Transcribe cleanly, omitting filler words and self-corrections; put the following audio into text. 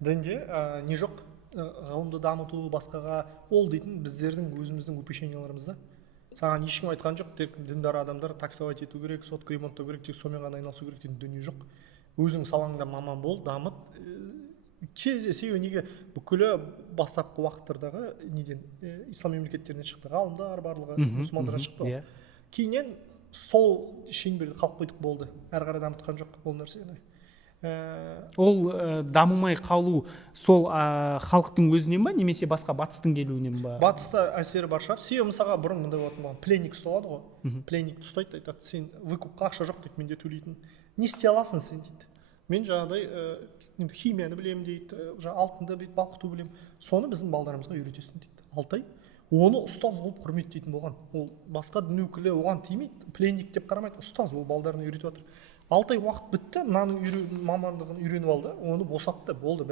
дінде не жоқ, ғылымды дамыту басқаға ол дейтін біздердің өзіміздің упущенияларымызда. Саған ешкім айтқан жоқ, тек діндар адамдар таксовать ету керек, сотка ремонттау керек, тек сонымен ғана айналысу керек дейтін дүние жоқ. Өзің салаңда маман бол, дамыт. Себебі неге бүкілі бастапқы уақыттардағы неден ислам мемлекеттерінен шықты ғалымдар барлығы, мұсылмандардан шықты ғой. Кейіннен сол шеңберде қалып қойдық, болды, әрі қарай дамытқан жоқ ол нәрсені. Ол дамымай қалу сол халықтың өзінен ба, немесе басқа батыстың келуінен ба? Батыста әсері бар шығар. Себебі мысалға бұрын мындай болатын, пленник ұсталады ғой, пленникті ұстайды, айтады, сен выкупқа ақша жоқ дейді, менде төлейтін, не істей аласың сен дейді. Мен жаңағыдай химияны білемін дейді, алтынды балқыту білемін, соны біздің балдарымызға үйретесің дейді. Алтай оны ұстаз болып құрметтейтін болған. Ол басқа дін өкілі оған тимейді, пленник деп қарамайды, ұстаз, ол балдарына үйретіп жатыр. Алтай уақыт бітті, мынаның мамандығын үйреніп алды, оны босатты, болды.